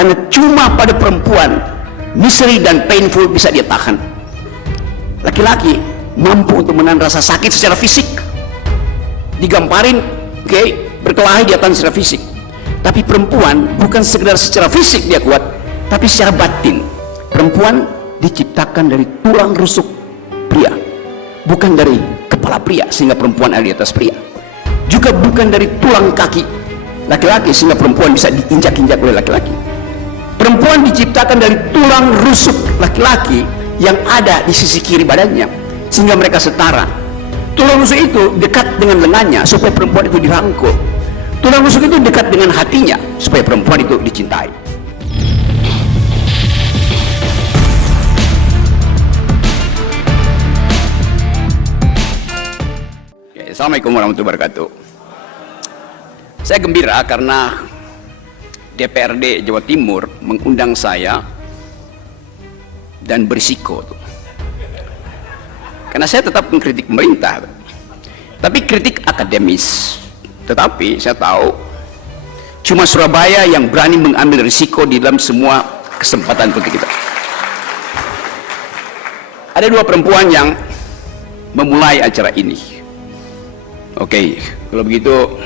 karena cuma pada perempuan misery dan painful bisa dia tahan. Laki-laki mampu untuk menahan rasa sakit secara fisik, digamparin, berkelahi di atas secara fisik. Tapi perempuan bukan sekedar secara fisik dia kuat, tapi secara batin. Perempuan diciptakan dari tulang rusuk pria, bukan dari kepala pria sehingga perempuan ada di atas pria, juga bukan dari tulang kaki laki-laki sehingga perempuan bisa diinjak-injak oleh laki-laki. Perempuan diciptakan dari tulang rusuk laki-laki yang ada di sisi kiri badannya sehingga mereka setara. Tulang rusuk itu dekat dengan lengannya supaya perempuan itu dirangkul. Tulang rusuk itu dekat dengan hatinya supaya perempuan itu dicintai. Assalamualaikum warahmatullahi wabarakatuh. Saya gembira karena DPRD Jawa Timur mengundang saya dan berisiko tuh. Karena saya tetap mengkritik pemerintah, tapi kritik akademis. Tetapi saya tahu cuma Surabaya yang berani mengambil risiko di dalam semua kesempatan politik kita. Ada dua perempuan yang memulai acara ini. Oke, kalau begitu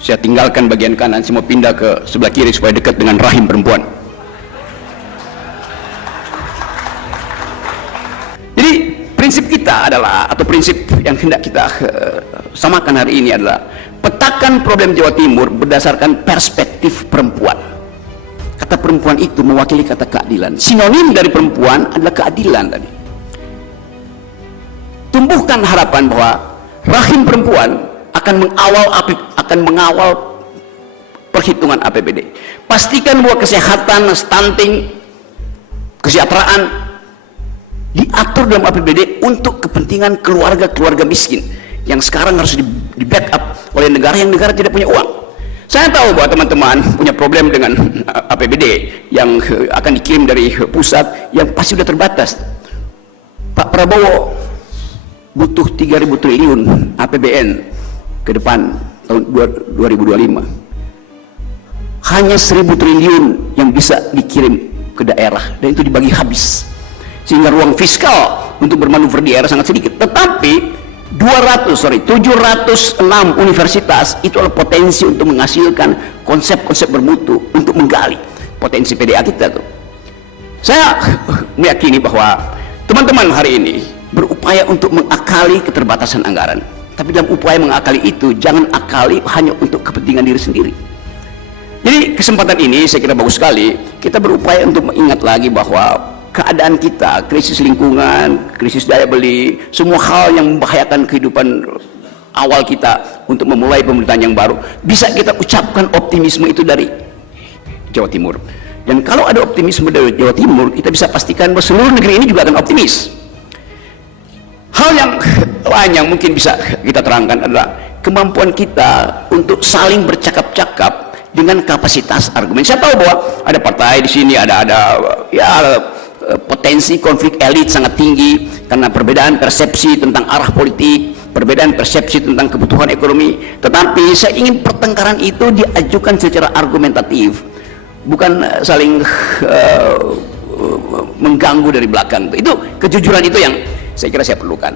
saya tinggalkan bagian kanan, saya mau pindah ke sebelah kiri supaya dekat dengan rahim perempuan. Jadi prinsip kita adalah, atau prinsip yang hendak kita samakan hari ini adalah petakan problem Jawa Timur berdasarkan perspektif perempuan. Kata perempuan itu mewakili kata keadilan. Sinonim dari perempuan adalah keadilan tadi. Tumbuhkan harapan bahwa rahim perempuan akan mengawal perhitungan APBD. Pastikan bahwa kesehatan, stunting, kesejahteraan diatur dalam APBD untuk kepentingan keluarga-keluarga miskin yang sekarang harus di backup oleh negara yang negara tidak punya uang. Saya tahu bahwa teman-teman punya problem dengan APBD yang akan dikirim dari pusat yang pasti sudah terbatas. Pak Prabowo butuh 3.000 triliun APBN ke depan tahun 2025. Hanya 1.000 triliun yang bisa dikirim ke daerah dan itu dibagi habis sehingga ruang fiskal untuk bermanuver di daerah sangat sedikit. Tetapi 706 universitas itu adalah potensi untuk menghasilkan konsep-konsep bermutu untuk menggali potensi PDA kita tuh. Saya meyakini bahwa teman-teman hari ini berupaya untuk mengakali keterbatasan anggaran. Tapi dalam upaya mengakali itu, jangan akali hanya untuk kepentingan diri sendiri. Jadi kesempatan ini saya kira bagus sekali. Kita berupaya untuk mengingat lagi bahwa keadaan kita, krisis lingkungan, krisis daya beli, semua hal yang membahayakan kehidupan awal kita untuk memulai pemerintahan yang baru, bisa kita ucapkan optimisme itu dari Jawa Timur. Dan kalau ada optimisme dari Jawa Timur, kita bisa pastikan bahwa seluruh negeri ini juga akan optimis. Hal yang lain yang mungkin bisa kita terangkan adalah kemampuan kita untuk saling bercakap-cakap dengan kapasitas argumen. Saya tahu bahwa ada partai di sini, ada potensi konflik elit sangat tinggi karena perbedaan persepsi tentang arah politik, perbedaan persepsi tentang kebutuhan ekonomi. Tetapi saya ingin pertengkaran itu diajukan secara argumentatif, bukan saling mengganggu dari belakang. Itu kejujuran itu yang saya kira saya perlukan.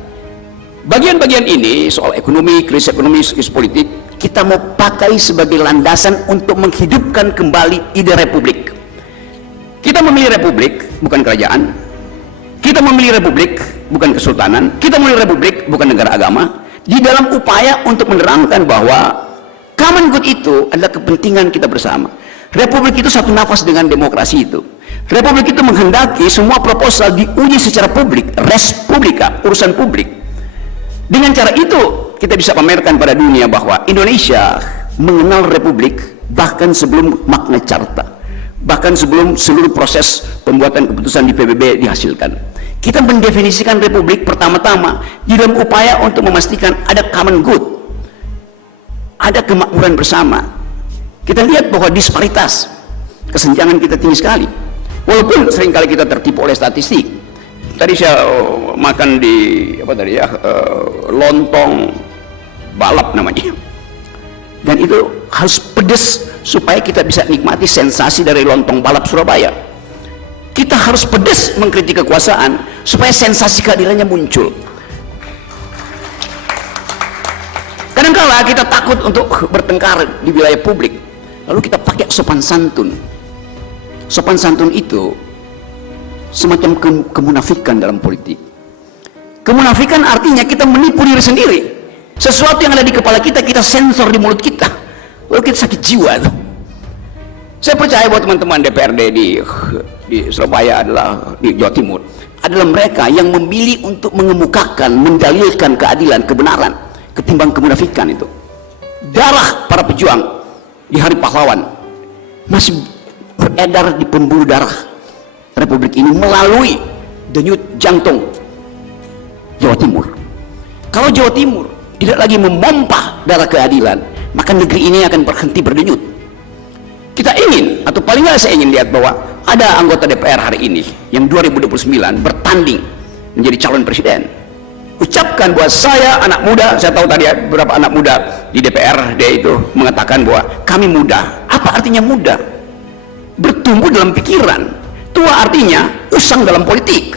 Bagian-bagian ini soal ekonomi, krisis politik, kita mau pakai sebagai landasan untuk menghidupkan kembali ide republik. Kita memilih republik, bukan kerajaan. Kita memilih republik, bukan kesultanan. Kita memilih republik, bukan negara agama. Di dalam upaya untuk menerangkan bahwa common good itu adalah kepentingan kita bersama. Republik itu satu nafas dengan demokrasi itu. Republik itu menghendaki semua proposal diuji secara publik, res publica, urusan publik. Dengan cara itu kita bisa pamerkan pada dunia bahwa Indonesia mengenal republik bahkan sebelum Magna Carta, bahkan sebelum seluruh proses pembuatan keputusan di PBB dihasilkan. Kita mendefinisikan republik pertama-tama di dalam upaya untuk memastikan ada common good, ada kemakmuran bersama. Kita lihat bahwa disparitas, kesenjangan kita tinggi sekali. Walaupun seringkali kita tertipu oleh statistik. Tadi saya makan di lontong balap namanya, dan itu harus pedes supaya kita bisa nikmati sensasi dari lontong balap Surabaya. Kita harus pedas mengkritik kekuasaan supaya sensasi keadilannya muncul. Kadangkala kita takut untuk bertengkar di wilayah publik, lalu kita pakai sopan santun. Sopan santun itu semacam kemunafikan dalam politik. Kemunafikan artinya kita menipu diri sendiri. Sesuatu yang ada di kepala kita, kita sensor di mulut kita, lalu kita sakit jiwa tuh. Saya percaya bahwa teman-teman DPRD di Surabaya adalah di Jawa Timur adalah mereka yang memilih untuk mengemukakan, mendalilkan keadilan, kebenaran ketimbang kemunafikan itu. Darah para pejuang di Hari Pahlawan masih beredar di pembuluh darah Republik ini melalui denyut jantung Jawa Timur. Kalau Jawa Timur tidak lagi memompa darah keadilan, maka negeri ini akan berhenti berdenyut. Kita ingin, atau paling nggak saya ingin lihat bahwa ada anggota DPR hari ini yang 2029 bertanding menjadi calon presiden. Ucapkan bahwa saya anak muda, saya tahu tadi beberapa anak muda di DPR dia itu mengatakan bahwa kami muda. Apa artinya muda? Bertumbuh dalam pikiran. Tua artinya usang dalam politik.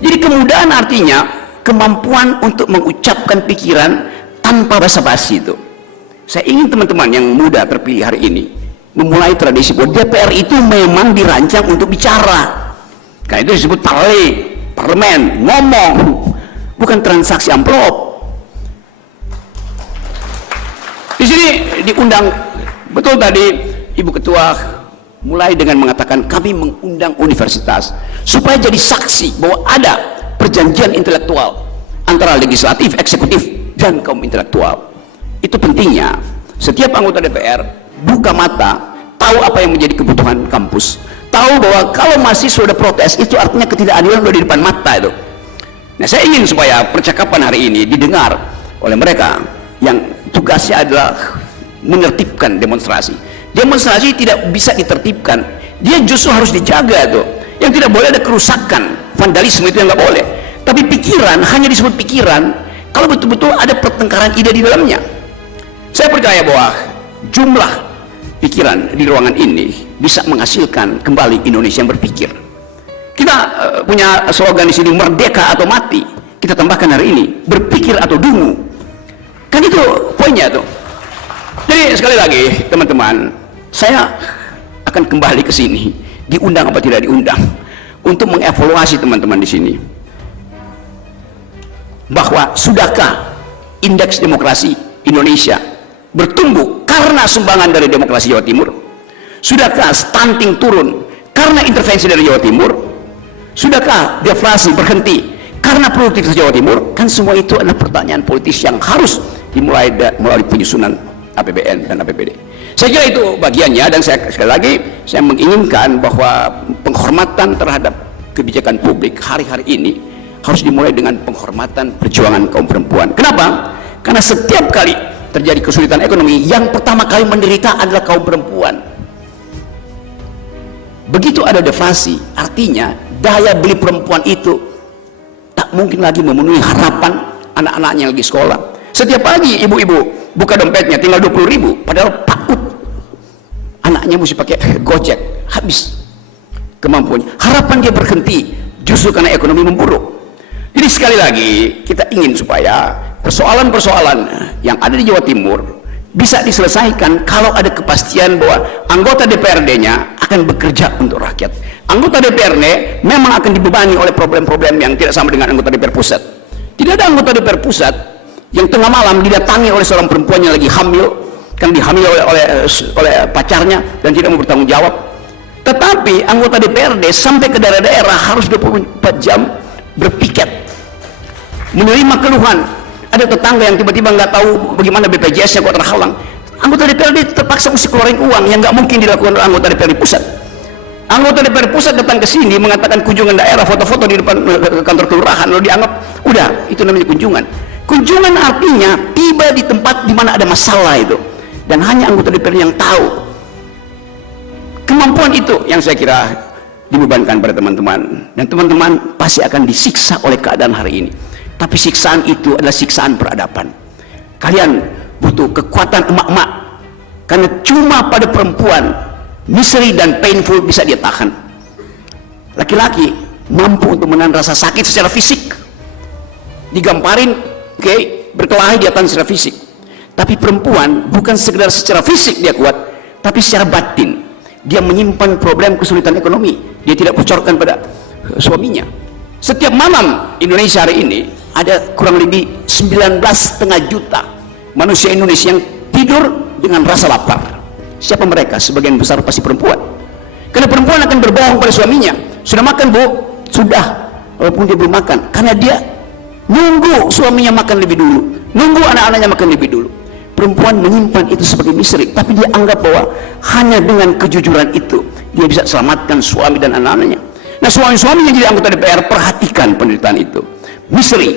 Jadi kemudaan artinya kemampuan untuk mengucapkan pikiran tanpa basa-basi itu. Saya ingin teman-teman yang muda terpilih hari ini memulai tradisi bahwa DPR itu memang dirancang untuk bicara. Karena itu disebut parlemen, ngomong, bukan transaksi amplop. Di sini diundang, betul tadi Ibu Ketua mulai dengan mengatakan kami mengundang universitas supaya jadi saksi bahwa ada perjanjian intelektual antara legislatif, eksekutif, dan kaum intelektual. Itu pentingnya setiap anggota DPR buka mata, tahu apa yang menjadi kebutuhan kampus, tahu bahwa kalau mahasiswa sudah protes itu artinya ketidakadilan sudah di depan mata itu. Nah, saya ingin supaya percakapan hari ini didengar oleh mereka yang tugasnya adalah menertibkan demonstrasi. Demonstrasi tidak bisa ditertibkan, dia justru harus dijaga tuh. Yang tidak boleh ada kerusakan, vandalisme itu yang nggak boleh. Tapi pikiran hanya disebut pikiran kalau betul-betul ada pertengkaran ide di dalamnya. Saya percaya bahwa jumlah pikiran di ruangan ini bisa menghasilkan kembali Indonesia yang berpikir. Kita punya slogan di sini, merdeka atau mati. Kita tambahkan hari ini, berpikir atau dungu. Kan itu poinnya tuh. Jadi sekali lagi teman-teman, saya akan kembali ke sini, diundang apa tidak diundang, untuk mengevaluasi teman-teman di sini. Bahwa sudahkah indeks demokrasi Indonesia bertumbuh karena sumbangan dari demokrasi Jawa Timur? Sudahkah stunting turun karena intervensi dari Jawa Timur? Sudahkah deflasi berhenti karena produktivitas Jawa Timur? Kan semua itu adalah pertanyaan politis yang harus dimulai melalui penyusunan APBN dan APBD. Saya kira itu bagiannya, dan saya sekali lagi saya menginginkan bahwa penghormatan terhadap kebijakan publik hari-hari ini harus dimulai dengan penghormatan perjuangan kaum perempuan. Kenapa? Karena setiap kali terjadi kesulitan ekonomi, yang pertama kali menderita adalah kaum perempuan. Begitu ada deflasi, artinya daya beli perempuan itu tak mungkin lagi memenuhi harapan anak-anaknya yang lagi sekolah. Setiap pagi ibu-ibu buka dompetnya tinggal 20.000, padahal takut anaknya mesti pakai Gojek, habis kemampuannya. Harapan dia berhenti justru karena ekonomi memburuk. Jadi sekali lagi kita ingin supaya persoalan-persoalan yang ada di Jawa Timur bisa diselesaikan kalau ada kepastian bahwa anggota DPRD-nya akan bekerja untuk rakyat. Anggota DPRD memang akan dibebani oleh problem-problem yang tidak sama dengan anggota DPR pusat. Tidak ada anggota DPR pusat yang tengah malam didatangi oleh seorang perempuan yang lagi hamil, kan dihamil oleh pacarnya dan tidak mau bertanggung jawab. Tetapi anggota DPRD sampai ke daerah-daerah harus 24 jam berpiket, menerima keluhan. Ada tetangga yang tiba-tiba nggak tahu bagaimana BPJS-nya kok terhalang. Anggota DPRD terpaksa mesti keluarin uang yang nggak mungkin dilakukan oleh anggota DPRD pusat. Anggota DPR pusat datang ke sini mengatakan kunjungan daerah, foto-foto di depan kantor kelurahan, lalu dianggap udah itu namanya kunjungan. Kunjungan artinya tiba di tempat di mana ada masalah itu, dan hanya anggota DPR yang tahu. Kemampuan itu yang saya kira dibebankan pada teman-teman, dan teman-teman pasti akan disiksa oleh keadaan hari ini. Tapi siksaan itu adalah siksaan peradaban. Kalian butuh kekuatan emak-emak, karena cuma pada perempuan misery dan painful bisa dia tahan. Laki-laki mampu untuk menahan rasa sakit secara fisik, digamparin berkelahi di atas secara fisik. Tapi perempuan bukan sekedar secara fisik dia kuat, tapi secara batin dia menyimpan problem kesulitan ekonomi, dia tidak bocorkan pada suaminya. Setiap malam Indonesia hari ini ada kurang lebih 19,5 juta manusia Indonesia yang tidur dengan rasa lapar. Siapa mereka? Sebagian besar pasti perempuan. Karena perempuan akan berbohong pada suaminya, sudah makan bu? Sudah, walaupun dia belum makan, karena dia nunggu suaminya makan lebih dulu, nunggu anak-anaknya makan lebih dulu. Perempuan menyimpan itu sebagai misteri, tapi dia anggap bahwa hanya dengan kejujuran itu dia bisa selamatkan suami dan anak-anaknya. Nah, suami-suami yang jadi anggota DPR, perhatikan penderitaan itu. Misteri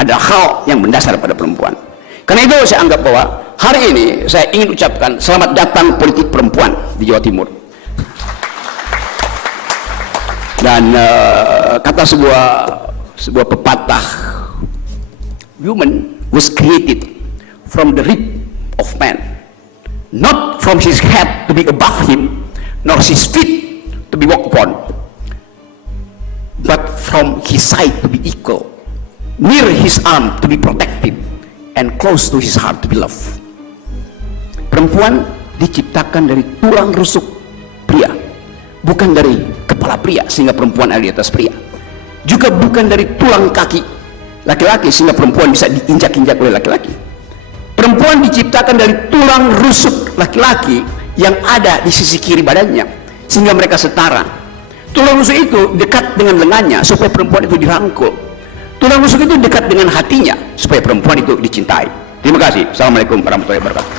adalah hal yang mendasar pada perempuan. Karena itu saya anggap bahwa hari ini saya ingin ucapkan selamat datang politik perempuan di Jawa Timur. Dan kata sebuah pepatah, woman was created from the rib of man, not from his head to be above him, nor his feet to be walked upon, but from his side to be equal, near his arm to be protected, and close to his heart to be loved. Perempuan diciptakan dari tulang rusuk pria, bukan dari kepala pria sehingga perempuan ada di atas pria, juga bukan dari tulang kaki laki-laki sehingga perempuan bisa diinjak-injak oleh laki-laki. Perempuan diciptakan dari tulang rusuk laki-laki yang ada di sisi kiri badannya sehingga mereka setara. Tulang rusuk itu dekat dengan lengannya supaya perempuan itu dirangkul. Tulang rusuk itu dekat dengan hatinya supaya perempuan itu dicintai. Terima kasih. Assalamualaikum warahmatullahi wabarakatuh.